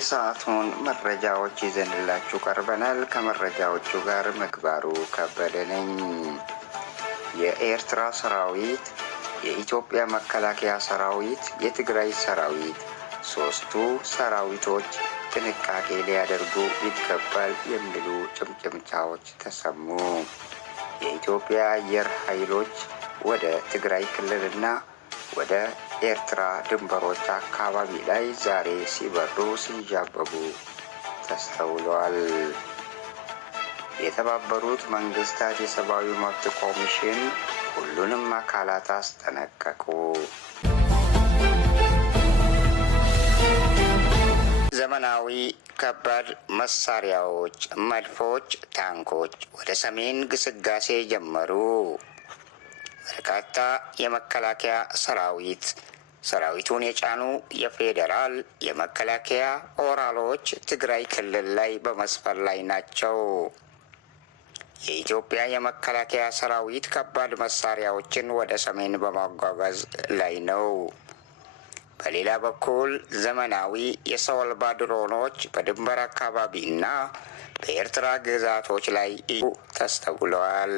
የሰዓቱን መረጃዎች ይዘንላችሁ ቀርበናል። ከመረጃዎቹ ጋር ምግባሩ ከበደ ነኝ። የኤርትራ ሰራዊት፣ የኢትዮጵያ መከላከያ ሰራዊት፣ የትግራይ ሰራዊት ሶስቱ ሰራዊቶች ጥንቃቄ ሊያደርጉ ይገባል የሚሉ ጭምጭምታዎች ተሰሙ። የኢትዮጵያ አየር ኃይሎች ወደ ትግራይ ክልልና ወደ ኤርትራ ድንበሮች አካባቢ ላይ ዛሬ ሲበሩ ሲንዣበቡ ተስተውለዋል። የተባበሩት መንግስታት የሰብአዊ መብት ኮሚሽን ሁሉንም አካላት አስጠነቀቁ። ዘመናዊ ከባድ መሳሪያዎች፣ መድፎች፣ ታንኮች ወደ ሰሜን ግስጋሴ ጀመሩ። በርካታ የመከላከያ ሰራዊቱን የጫኑ የፌዴራል የመከላከያ ኦራሎች ትግራይ ክልል ላይ በመስፈር ላይ ናቸው። የኢትዮጵያ የመከላከያ ሰራዊት ከባድ መሳሪያዎችን ወደ ሰሜን በማጓጓዝ ላይ ነው። በሌላ በኩል ዘመናዊ የሰው አልባ ድሮኖች በድንበር አካባቢና በኤርትራ ግዛቶች ላይ ተስተውለዋል።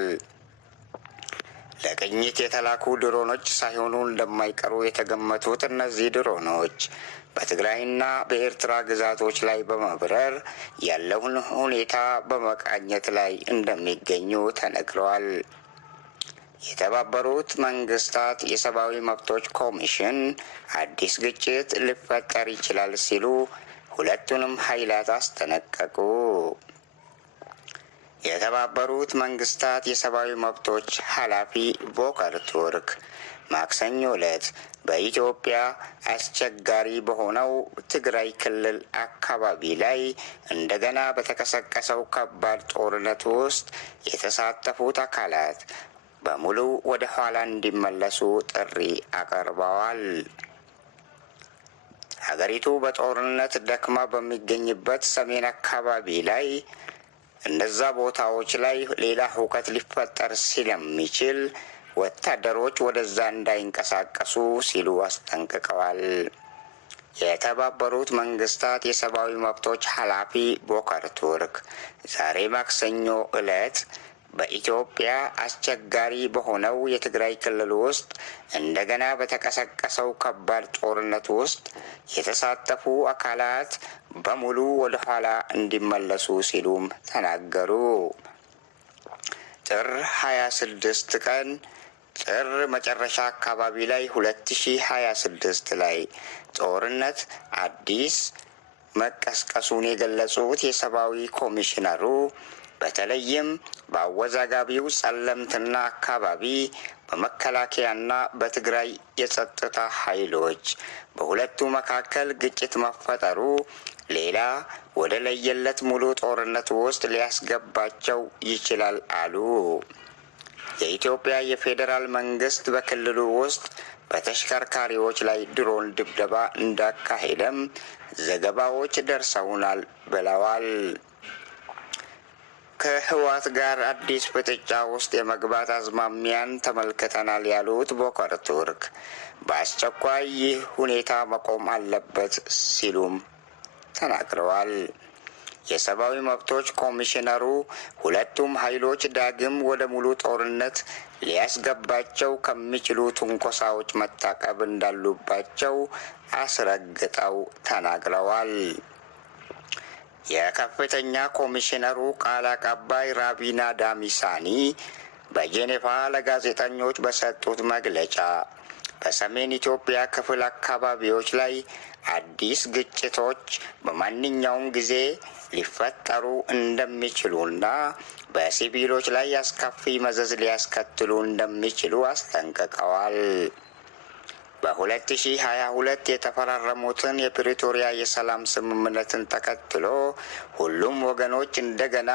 ለቅኝት የተላኩ ድሮኖች ሳይሆኑ እንደማይቀሩ የተገመቱት እነዚህ ድሮኖች በትግራይና በኤርትራ ግዛቶች ላይ በመብረር ያለውን ሁኔታ በመቃኘት ላይ እንደሚገኙ ተነግረዋል። የተባበሩት መንግስታት የሰብአዊ መብቶች ኮሚሽን አዲስ ግጭት ሊፈጠር ይችላል ሲሉ ሁለቱንም ኃይላት አስጠነቀቁ። የተባበሩት መንግስታት የሰብአዊ መብቶች ኃላፊ ቮልከር ቱርክ ማክሰኞ ዕለት በኢትዮጵያ አስቸጋሪ በሆነው ትግራይ ክልል አካባቢ ላይ እንደገና በተቀሰቀሰው ከባድ ጦርነት ውስጥ የተሳተፉት አካላት በሙሉ ወደ ኋላ እንዲመለሱ ጥሪ አቀርበዋል። ሀገሪቱ በጦርነት ደክማ በሚገኝበት ሰሜን አካባቢ ላይ እነዛ ቦታዎች ላይ ሌላ ሁከት ሊፈጠር ስለሚችል ወታደሮች ወደዛ እንዳይንቀሳቀሱ ሲሉ አስጠንቅቀዋል። የተባበሩት መንግስታት የሰብአዊ መብቶች ኃላፊ ቮልከር ቱርክ ዛሬ ማክሰኞ ዕለት በኢትዮጵያ አስቸጋሪ በሆነው የትግራይ ክልል ውስጥ እንደገና በተቀሰቀሰው ከባድ ጦርነት ውስጥ የተሳተፉ አካላት በሙሉ ወደ ኋላ እንዲመለሱ ሲሉም ተናገሩ። ጥር 26 ቀን ጥር መጨረሻ አካባቢ ላይ 2026 ላይ ጦርነት አዲስ መቀስቀሱን የገለጹት የሰብአዊ ኮሚሽነሩ በተለይም በአወዛጋቢው ጸለምትና አካባቢ በመከላከያና በትግራይ የጸጥታ ኃይሎች በሁለቱ መካከል ግጭት መፈጠሩ ሌላ ወደ ለየለት ሙሉ ጦርነት ውስጥ ሊያስገባቸው ይችላል አሉ። የኢትዮጵያ የፌዴራል መንግስት በክልሉ ውስጥ በተሽከርካሪዎች ላይ ድሮን ድብደባ እንዳካሄደም ዘገባዎች ደርሰውናል ብለዋል። ከህወሓት ጋር አዲስ ፍጥጫ ውስጥ የመግባት አዝማሚያን ተመልክተናል ያሉት ቮልከር ቱርክ በአስቸኳይ ይህ ሁኔታ መቆም አለበት ሲሉም ተናግረዋል። የሰብአዊ መብቶች ኮሚሽነሩ ሁለቱም ኃይሎች ዳግም ወደ ሙሉ ጦርነት ሊያስገባቸው ከሚችሉ ትንኮሳዎች መታቀብ እንዳሉባቸው አስረግጠው ተናግረዋል። የከፍተኛ ኮሚሽነሩ ቃል አቀባይ ራቢና ዳሚሳኒ በጄኔቫ ለጋዜጠኞች በሰጡት መግለጫ በሰሜን ኢትዮጵያ ክፍል አካባቢዎች ላይ አዲስ ግጭቶች በማንኛውም ጊዜ ሊፈጠሩ እንደሚችሉና በሲቪሎች ላይ አስከፊ መዘዝ ሊያስከትሉ እንደሚችሉ አስጠንቅቀዋል። በ2022 የተፈራረሙትን የፕሪቶሪያ የሰላም ስምምነትን ተከትሎ ሁሉም ወገኖች እንደገና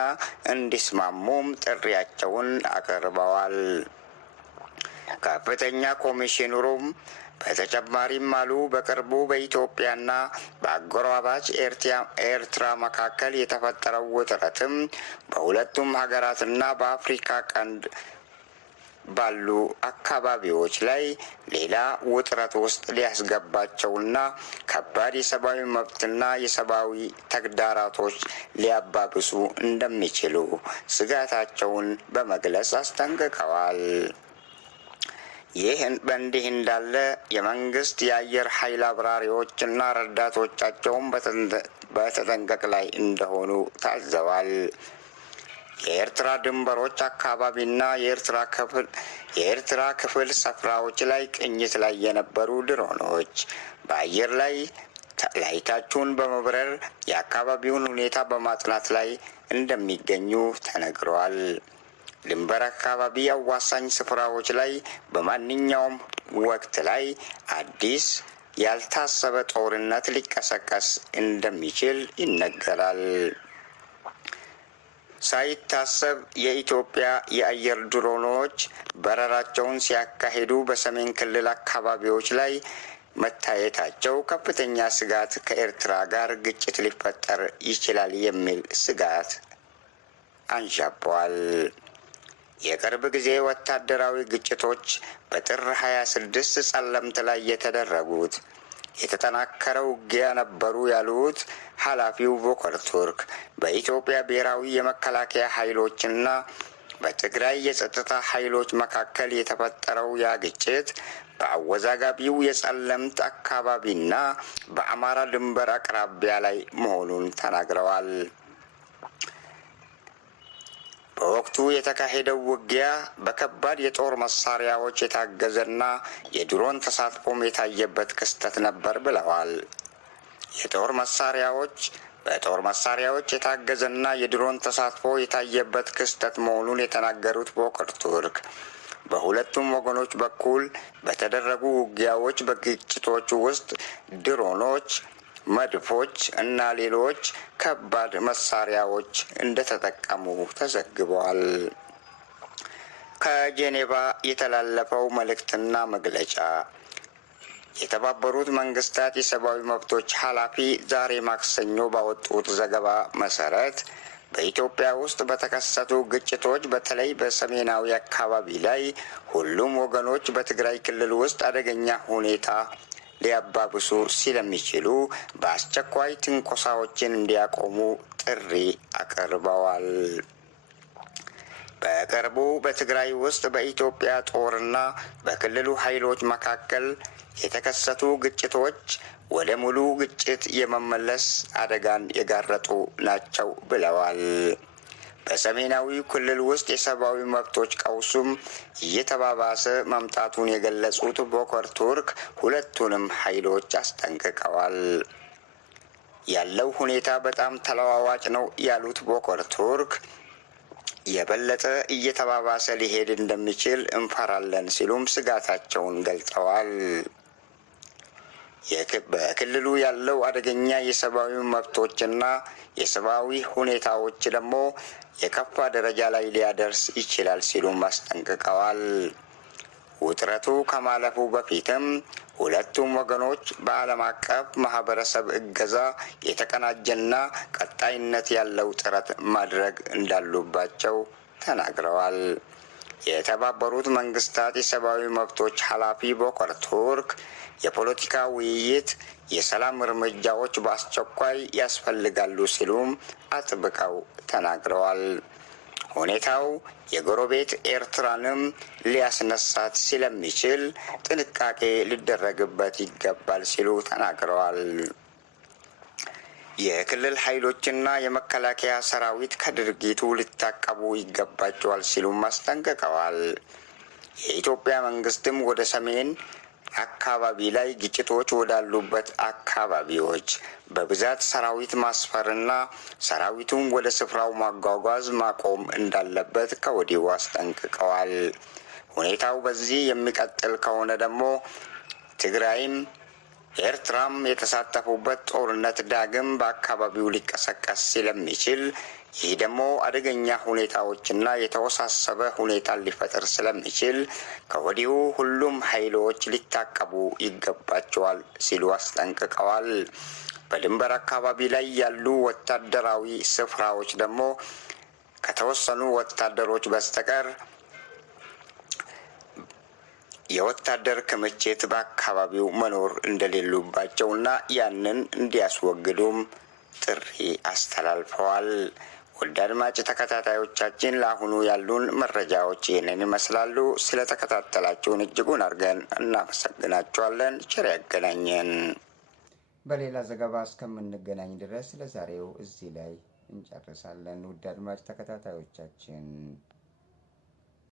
እንዲስማሙም ጥሪያቸውን አቅርበዋል። ከፍተኛ ኮሚሽነሩም በተጨማሪም አሉ በቅርቡ በኢትዮጵያና በአጎራባች ኤርትራ መካከል የተፈጠረው ውጥረትም በሁለቱም ሀገራትና በአፍሪካ ቀንድ ባሉ አካባቢዎች ላይ ሌላ ውጥረት ውስጥ ሊያስገባቸውና ከባድ የሰብአዊ መብትና የሰብአዊ ተግዳሮቶች ሊያባብሱ እንደሚችሉ ስጋታቸውን በመግለጽ አስጠንቅቀዋል። ይህን በእንዲህ እንዳለ የመንግስት የአየር ኃይል አብራሪዎችና ረዳቶቻቸውን በተጠንቀቅ ላይ እንደሆኑ ታዘዋል። የኤርትራ ድንበሮች አካባቢና የኤርትራ ክፍል ስፍራዎች ላይ ቅኝት ላይ የነበሩ ድሮኖች በአየር ላይ ታቹን በመብረር የአካባቢውን ሁኔታ በማጥናት ላይ እንደሚገኙ ተነግረዋል። ድንበር አካባቢ አዋሳኝ ስፍራዎች ላይ በማንኛውም ወቅት ላይ አዲስ ያልታሰበ ጦርነት ሊቀሰቀስ እንደሚችል ይነገራል። ሳይታሰብ የኢትዮጵያ የአየር ድሮኖች በረራቸውን ሲያካሂዱ በሰሜን ክልል አካባቢዎች ላይ መታየታቸው ከፍተኛ ስጋት ከኤርትራ ጋር ግጭት ሊፈጠር ይችላል የሚል ስጋት አንዣቧል። የቅርብ ጊዜ ወታደራዊ ግጭቶች በጥር 26 ጸለምት ላይ የተደረጉት የተጠናከረ ውጊያ ነበሩ ያሉት ኃላፊው ቦከር ቱርክ በኢትዮጵያ ብሔራዊ የመከላከያ ኃይሎችና በትግራይ የጸጥታ ኃይሎች መካከል የተፈጠረው ያ ግጭት በአወዛጋቢው የጸለምት አካባቢና በአማራ ድንበር አቅራቢያ ላይ መሆኑን ተናግረዋል። በወቅቱ የተካሄደው ውጊያ በከባድ የጦር መሳሪያዎች የታገዘና የድሮን ተሳትፎም የታየበት ክስተት ነበር ብለዋል። በጦር መሳሪያዎች የታገዘና የድሮን ተሳትፎ የታየበት ክስተት መሆኑን የተናገሩት ቦከር ቱርክ በሁለቱም ወገኖች በኩል በተደረጉ ውጊያዎች በግጭቶቹ ውስጥ ድሮኖች፣ መድፎች እና ሌሎች ከባድ መሳሪያዎች እንደተጠቀሙ ተዘግበዋል። ከጄኔቫ የተላለፈው መልእክትና መግለጫ። የተባበሩት መንግስታት የሰብአዊ መብቶች ኃላፊ ዛሬ ማክሰኞ ባወጡት ዘገባ መሰረት በኢትዮጵያ ውስጥ በተከሰቱ ግጭቶች በተለይ በሰሜናዊ አካባቢ ላይ ሁሉም ወገኖች በትግራይ ክልል ውስጥ አደገኛ ሁኔታ ሊያባብሱ ስለሚችሉ በአስቸኳይ ትንኮሳዎችን እንዲያቆሙ ጥሪ አቅርበዋል። በቅርቡ በትግራይ ውስጥ በኢትዮጵያ ጦርና በክልሉ ኃይሎች መካከል የተከሰቱ ግጭቶች ወደ ሙሉ ግጭት የመመለስ አደጋን የጋረጡ ናቸው ብለዋል። በሰሜናዊ ክልል ውስጥ የሰብአዊ መብቶች ቀውሱም እየተባባሰ መምጣቱን የገለጹት ቦከር ቱርክ ሁለቱንም ኃይሎች አስጠንቅቀዋል። ያለው ሁኔታ በጣም ተለዋዋጭ ነው ያሉት ቦከር ቱርክ የበለጠ እየተባባሰ ሊሄድ እንደሚችል እንፈራለን ሲሉም ስጋታቸውን ገልጸዋል። በክልሉ ያለው አደገኛ የሰብአዊ መብቶችና የሰብአዊ ሁኔታዎች ደግሞ የከፋ ደረጃ ላይ ሊያደርስ ይችላል ሲሉም አስጠንቅቀዋል። ውጥረቱ ከማለፉ በፊትም ሁለቱም ወገኖች በዓለም አቀፍ ማህበረሰብ እገዛ የተቀናጀና ቀጣይነት ያለው ጥረት ማድረግ እንዳሉባቸው ተናግረዋል። የተባበሩት መንግስታት የሰብአዊ መብቶች ኃላፊ ቦከር ቱርክ የፖለቲካ ውይይት፣ የሰላም እርምጃዎች በአስቸኳይ ያስፈልጋሉ ሲሉም አጥብቀው ተናግረዋል። ሁኔታው የጎረቤት ኤርትራንም ሊያስነሳት ስለሚችል ጥንቃቄ ሊደረግበት ይገባል ሲሉ ተናግረዋል። የክልል ኃይሎችና የመከላከያ ሰራዊት ከድርጊቱ ሊታቀቡ ይገባቸዋል ሲሉም አስጠንቅቀዋል። የኢትዮጵያ መንግስትም ወደ ሰሜን አካባቢ ላይ ግጭቶች ወዳሉበት አካባቢዎች በብዛት ሰራዊት ማስፈርና ሰራዊቱን ወደ ስፍራው ማጓጓዝ ማቆም እንዳለበት ከወዲሁ አስጠንቅቀዋል። ሁኔታው በዚህ የሚቀጥል ከሆነ ደግሞ ትግራይም ኤርትራም የተሳተፉበት ጦርነት ዳግም በአካባቢው ሊቀሰቀስ ስለሚችል ይህ ደግሞ አደገኛ ሁኔታዎችና የተወሳሰበ ሁኔታን ሊፈጥር ስለሚችል ከወዲሁ ሁሉም ኃይሎች ሊታቀቡ ይገባቸዋል ሲሉ አስጠንቅቀዋል። በድንበር አካባቢ ላይ ያሉ ወታደራዊ ስፍራዎች ደግሞ ከተወሰኑ ወታደሮች በስተቀር የወታደር ክምችት በአካባቢው መኖር እንደሌሉባቸውና ያንን እንዲያስወግዱም ጥሪ አስተላልፈዋል። ውድ አድማጭ ተከታታዮቻችን ለአሁኑ ያሉን መረጃዎች ይህንን ይመስላሉ። ስለተከታተላችሁን እጅጉን አድርገን እናመሰግናችኋለን። ቸር ያገናኘን። በሌላ ዘገባ እስከምንገናኝ ድረስ ለዛሬው እዚህ ላይ እንጨርሳለን። ውድ አድማጭ ተከታታዮቻችን